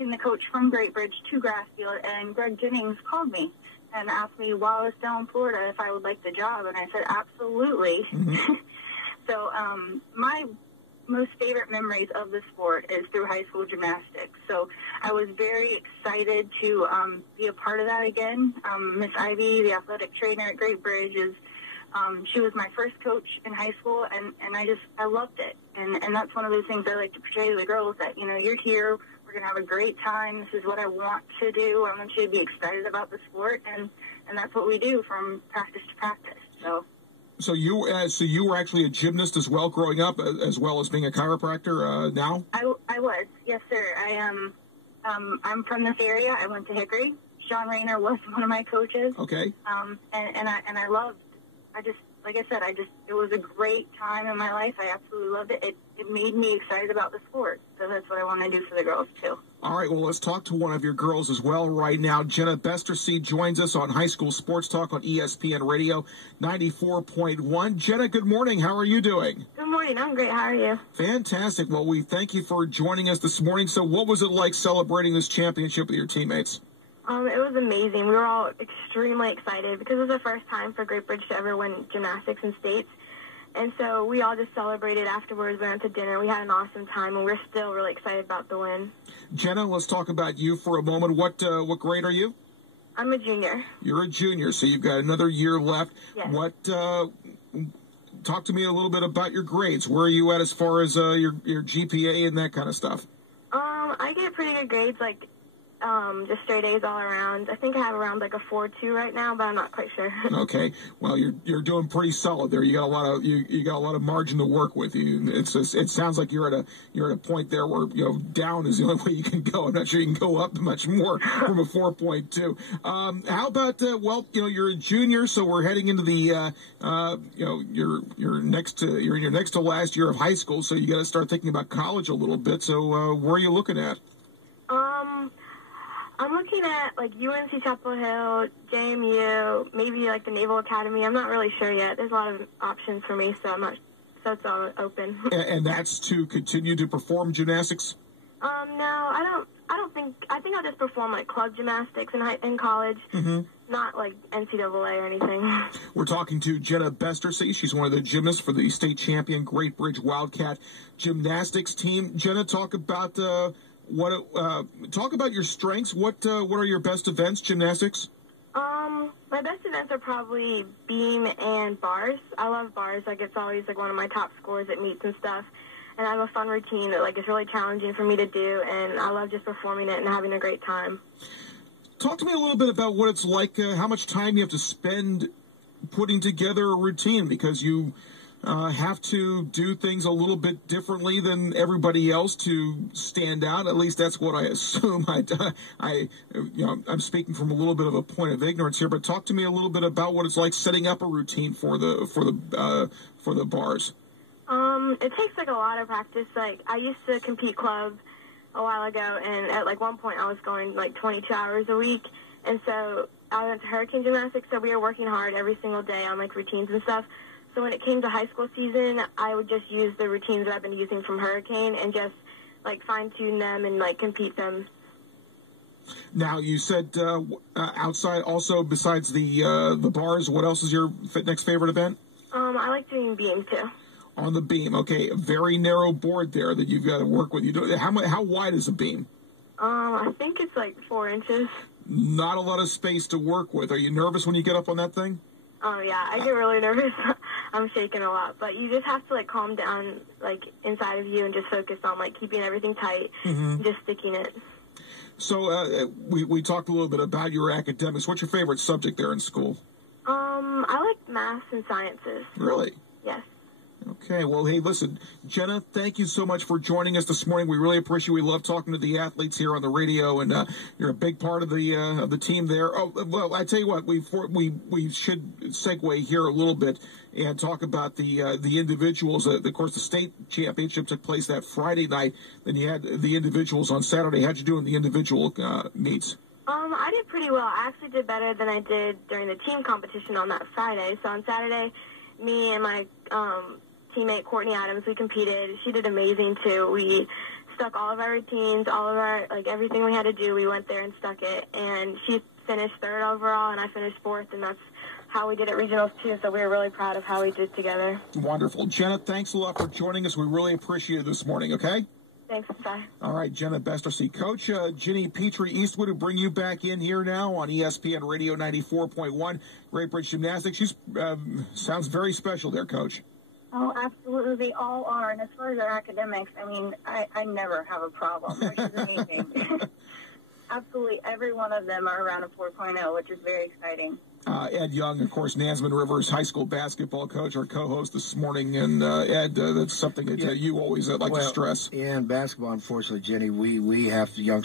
taking the coach from Great Bridge to Grassfield, and Greg Jennings called me and asked me while I was still in Florida if I would like the job, and I said absolutely. Mm-hmm. So my most favorite memories of the sport is through high school gymnastics. So I was very excited to be a part of that again. Miss Ivy, the athletic trainer at Great Bridge, she was my first coach in high school, and I loved it. And that's one of those things I like to portray to the girls, that, you're here, we're going to have a great time, this is what I want to do, I want you to be excited about the sport, and that's what we do from practice to practice. So you were actually a gymnast as well growing up, as well as being a chiropractor now? I was, yes, sir. I'm from this area. I went to Hickory. Sean Rayner was one of my coaches. Okay. And I loved, like I said, it was a great time in my life. I absolutely loved it. It made me excited about the sport. So that's what I want to do for the girls, too. All right, well, let's talk to one of your girls as well right now. Jenna Bestersea joins us on High School Sports Talk on ESPN Radio 94.1. Jenna, good morning. How are you doing? Good morning. I'm great. How are you? Fantastic. Well, we thank you for joining us this morning. So what was it like celebrating this championship with your teammates? It was amazing. We were all extremely excited because it was the first time for Great Bridge to ever win gymnastics in states. And so we all just celebrated afterwards. We went to dinner. We had an awesome time, and we're still really excited about the win. Jenna, let's talk about you for a moment. What grade are you? I'm a junior. You're a junior, so you've got another year left. Yes. Talk to me a little bit about your grades. Where are you at as far as your GPA and that kind of stuff? I get pretty good grades, just straight A's all around. I think I have around a 4.2 right now, but I'm not quite sure. Okay, well you're doing pretty solid there. You got a lot of margin to work with. It sounds like you're at a point there where down is the only way you can go. I'm not sure you can go up much more from a 4.2. How about you're a junior, so we're heading into the you're in your next to last year of high school, so you got to start thinking about college a little bit. So where are you looking at? I'm looking at UNC Chapel Hill, JMU, maybe the Naval Academy. I'm not really sure yet. There's a lot of options for me, so it's all open. And that's to continue to perform gymnastics? No, I think I'll just perform club gymnastics in college, not NCAA or anything. We're talking to Jenna Bestersea. She's one of the gymnasts for the state champion Great Bridge Wildcat gymnastics team. Jenna, talk about your strengths. What are your best events, gymnastics? My best events are probably beam and bars. I love bars. It's always one of my top scores at meets and stuff. And I have a fun routine that is really challenging for me to do, and I love just performing it and having a great time. Talk to me a little bit about what it's like, how much time you have to spend putting together a routine, because you have to do things a little bit differently than everybody else to stand out. At least that's what I assume. I'm speaking from a little bit of a point of ignorance here, but talk to me a little bit about what it's like setting up a routine for the bars. It takes a lot of practice. I used to compete club a while ago, and at one point I was going 22 hours a week, and so I went to Hurricane Gymnastics, so we were working hard every single day on routines and stuff. So when it came to high school season, I would just use the routines that I've been using from Hurricane and just fine-tune them and compete them. Now, you said outside also, besides the bars, what else is your next favorite event? I like doing beam too. On the beam, okay. A very narrow board there that you've got to work with. How wide is a beam? I think it's 4 inches. Not a lot of space to work with. Are you nervous when you get up on that thing? Oh, yeah. I get really nervous. I'm shaking a lot. But you just have to, calm down, inside of you and just focus on, keeping everything tight and just sticking it. So we talked a little bit about your academics. What's your favorite subject there in school? I like math and sciences. Really? Yes. Okay, well, hey, listen, Jenna, thank you so much for joining us this morning. We really appreciate it. We love talking to the athletes here on the radio, and you're a big part of the team there. Oh, well, I tell you what, we should segue here a little bit and talk about the individuals. Of course, the state championship took place that Friday night. Then you had the individuals on Saturday. How'd you do in the individual meets? I did pretty well. I actually did better than I did during the team competition on that Friday. So on Saturday, me and my teammate Courtney Adams, we competed. She did amazing too. We stuck all of our routines, all of our, like, everything we had to do, we went there and stuck it. And she finished 3rd overall, and I finished 4th, and that's how we did at regionals, too. So we were really proud of how we did together. Wonderful. Jenna, thanks a lot for joining us. We really appreciate it this morning, okay? Thanks, bye. All right, Jenna Bestercy. Coach Ginny Petree Eastwood will bring you back in here now on ESPN Radio 94.1, Great Bridge Gymnastics. She sounds very special there, Coach. Oh, absolutely. They all are. And as far as their academics, I mean, I never have a problem, which is amazing. Absolutely every one of them are around a 4.0, which is very exciting. Ed Young, of course, Nansemond Rivers high school basketball coach, our co-host this morning. And, Ed, that's something that you always like to stress. Yeah, in basketball, unfortunately, Jenny, we have young